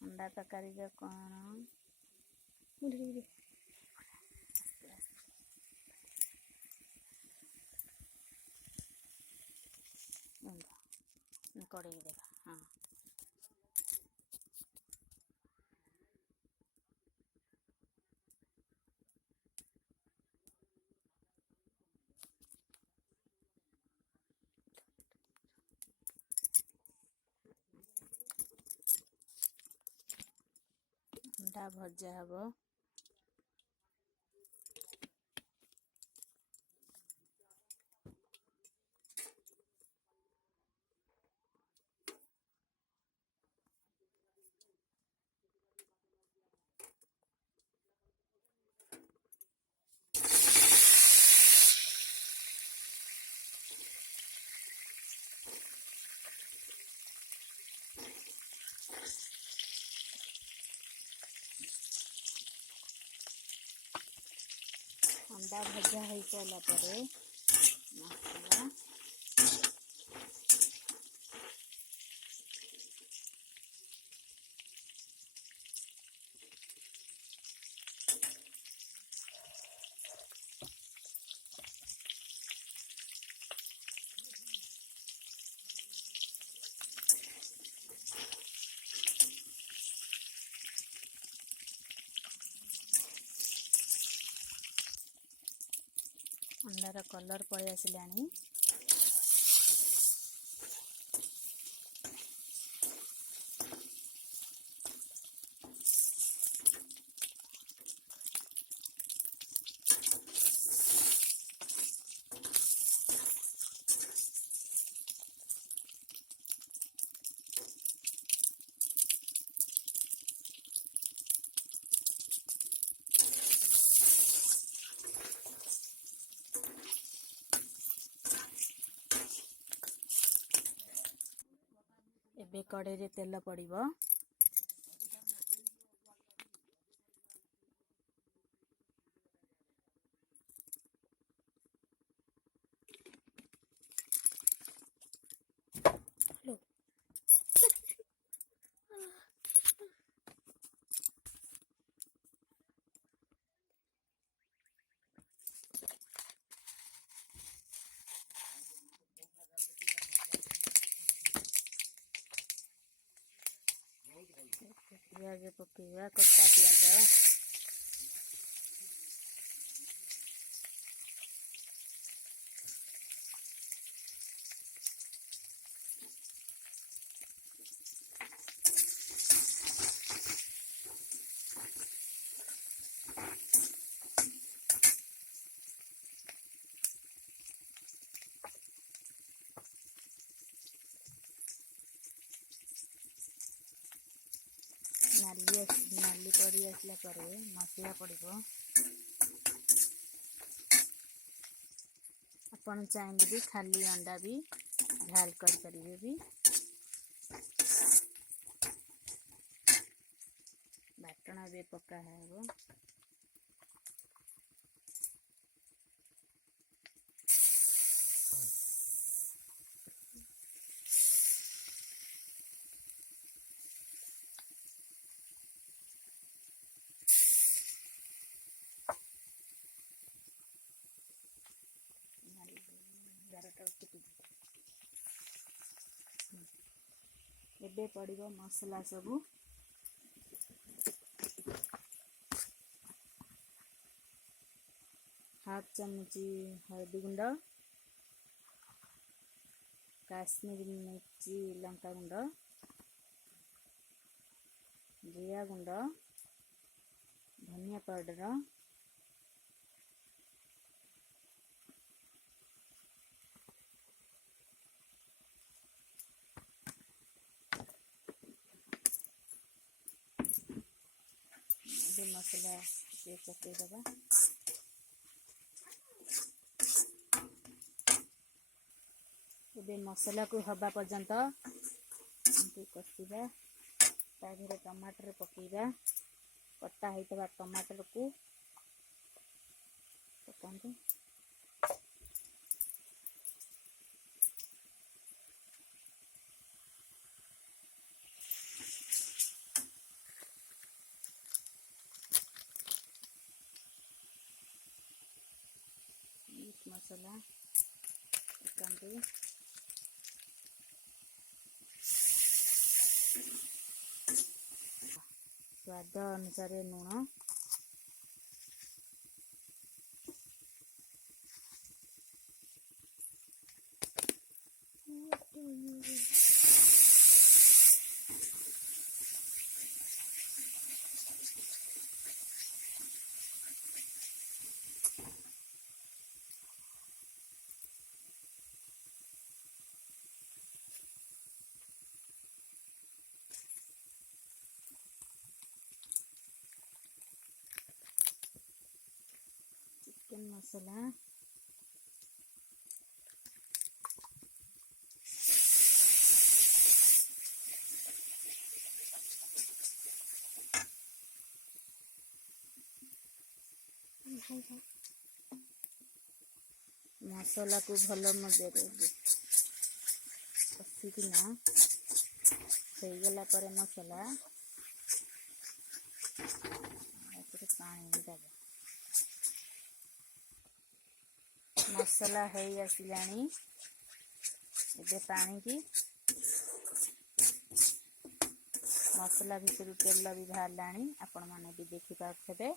अंडा तकारी कौन कड़े देखा हाँ अंडा भजा हम अंडा भजा हो सारा पर मसला अंडार कलर पलि आसिलानी एबे कड़े रे तेल पड़िबो प्याज पकेगा कच्चा प्याज नाली पड़ी आसला मसला पड़ो अपन चाहिए भी खाली अंडा भी झाल कर परिबे भी बाटना भी पका है एबे पड़िबो मसला सबू हाफ चमची हल्दी गुंड काश्मीरी मिर्ची लंका गुंड जीरा गुंड धनिया पाउडर मसला पकईदबा मसला को हवा पर्यंत कषा ताधीरे टमाटर पकईबा कटा होता टमाटर को पकांतु ମସଲା ପକାନ୍ତୁ। ସ୍ୱାଦ ଅନୁସାରେ ଲୁଣ, ଚିକେନ୍ ମସଲା, ମସଲାକୁ ଭଲ ମଜାରେ କଷିକିନା ହେଇଗଲା ପରେ ମସଲା ଏଥିରେ ପାଣି ଦେବ। ମସଲା ହେଇ ଆସିଲାଣି, ଏବେ ପାଣିକି ମସଲା ଭିତରୁ ତେଲ ବି ବାହାରିଲାଣି, ଆପଣମାନେ ବି ଦେଖିପାରୁଥିବେ।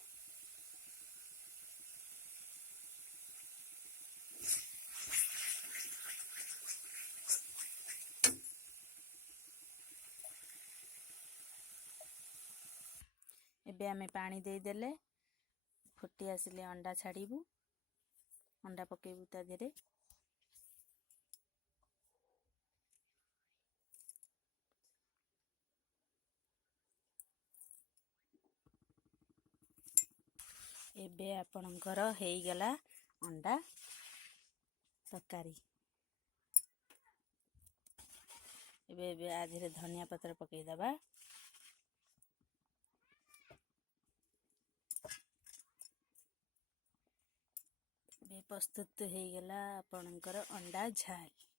ଏବେ ଆମେ ପାଣି ଦେଇଦେଲେ, ଫୁଟି ଆସିଲେ ଅଣ୍ଡା ଛାଡ଼ିବୁ, ଅଣ୍ଡା ପକେଇବୁ ତା ଦେହରେ। ଏବେ ଆପଣଙ୍କର ହେଇଗଲା ଅଣ୍ଡା ତରକାରୀ। ଏବେ ଆ ଦେହରେ ଧନିଆ ପତ୍ର ପକେଇଦବା। ଏବେ ପ୍ରସ୍ତୁତ ହେଇଗଲା ଆପଣଙ୍କର ଅଣ୍ଡା ଝାଲ।